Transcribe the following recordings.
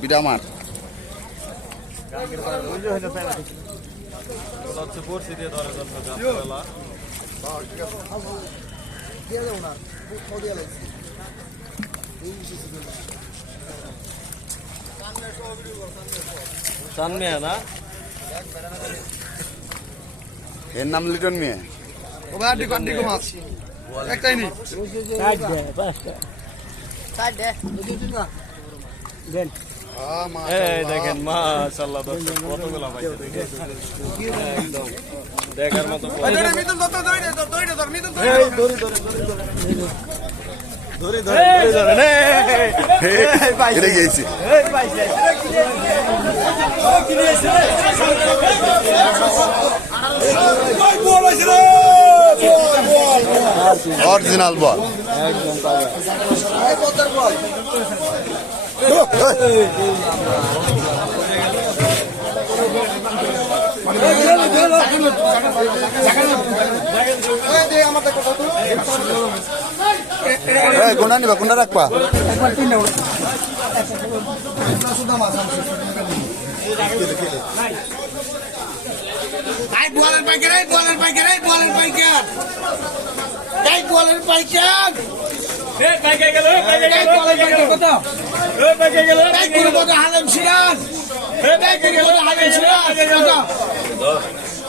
beta আমার এর নাম লিটন মিয়া একটাই নি দেখেন মাশাআল্লাহ কতগুলা পাইছে একদম দেখার মতো অরিজিনাল বল কোনটা নিবা কোনটা রাখবা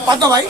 কত ভাই